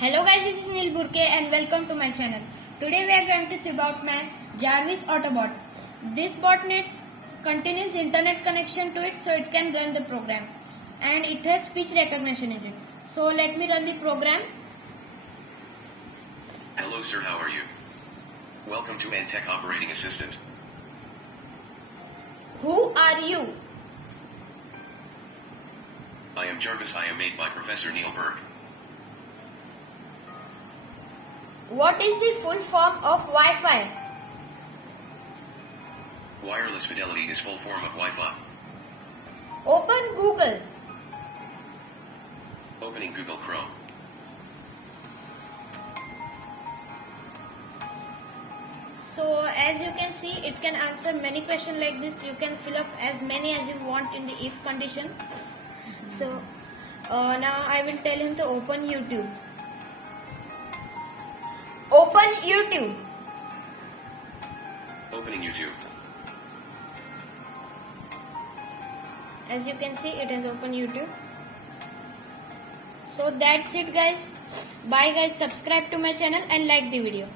Hello guys, this is Neil Burke and welcome to my channel. Today we are going to see about my J.A.R.V.I.S Autobot. This bot needs continuous internet connection to it so it can run the program, and it has speech recognition in it. So let me run the program. Hello sir, how are you? Welcome to Antech Operating Assistant. Who are you? I am Jarvis. I am made by Professor Neil Burke. What is the full form of Wi-Fi? Wireless fidelity is full form of Wi-Fi. Open Google. Opening Google Chrome. So as you can see, it can answer many questions like this. You can fill up as many as you want in the if condition. So now I will tell him to open YouTube. Open YouTube. Opening YouTube. As you can see, it has opened YouTube. So that's it guys. Bye guys. Subscribe to my channel and like the video.